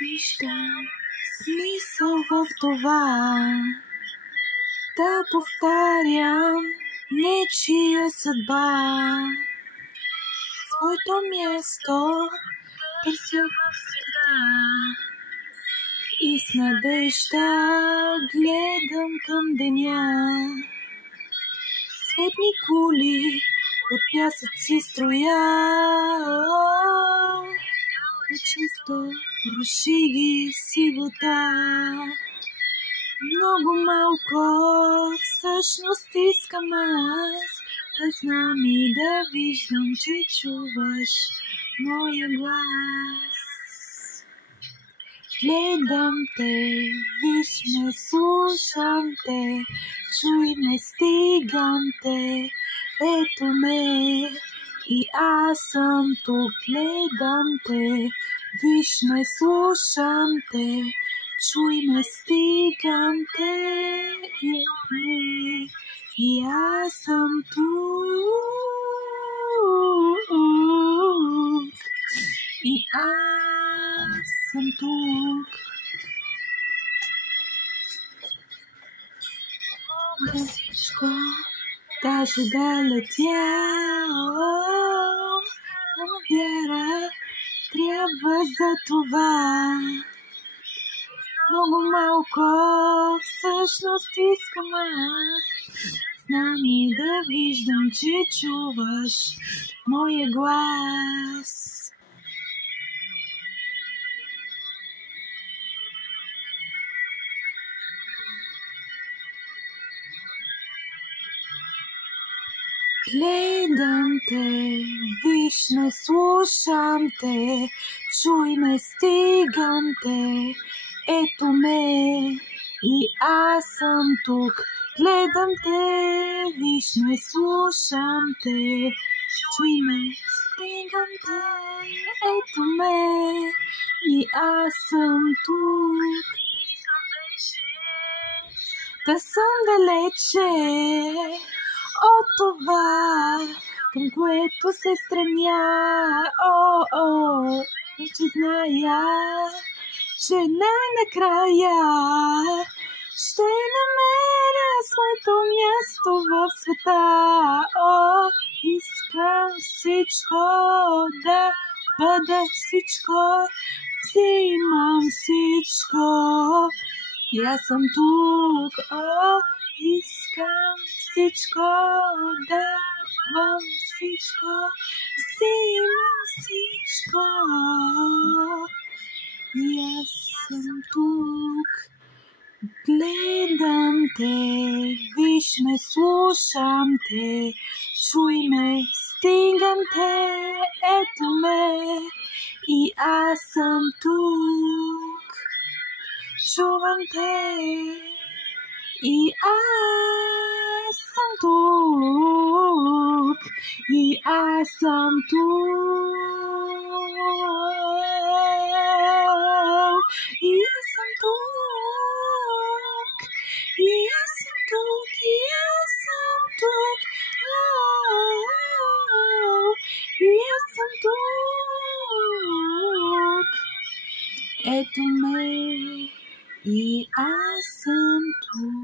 Виждам смисъл в това да повтарям нечия съдба. Своето място търся света и с надежда гледам към деня. Светни кули от пясъци строя, често руши ги сивота. Много малко всъщност искам аз да знам и да виждам, че чуваш моя глас. Гледам те, виж ме, слушам те, чуй ме, стигам те, ето ме и аз съм тук. Гледам те, виж ме, слушам те, чуй ме, стигам те, ето ме и аз съм тук. И аз съм тук. Да всичко, даже да летя, само вяра трябва за това. Много малко всъщност искам аз. Знам и да виждам, че чуваш моя глас. Гледам те, виж ме, слушам те, чуй ме, стигам те, ето ме и аз съм тук. Гледам те, виж ме, слушам те, чуй ме, стигам те, ето ме и аз съм тук. Да съм далече от това, към което се стремя, и че зная, че най-накрая ще намеря своето място в света. Искам всичко да бъде всичко, взимам всичко и аз съм тук. Искам всичко да бъде всичко, взимам всичко и аз съм тук. Гледам те, виж ме, слушам те, чуй ме, стигам те, ето ме и аз съм тук. Чувам те и аз съм тук. И аз съм тук. И аз съм тук. И аз съм тук. И аз съм тук. И аз съм тук. Ето ме. И аз съм тук.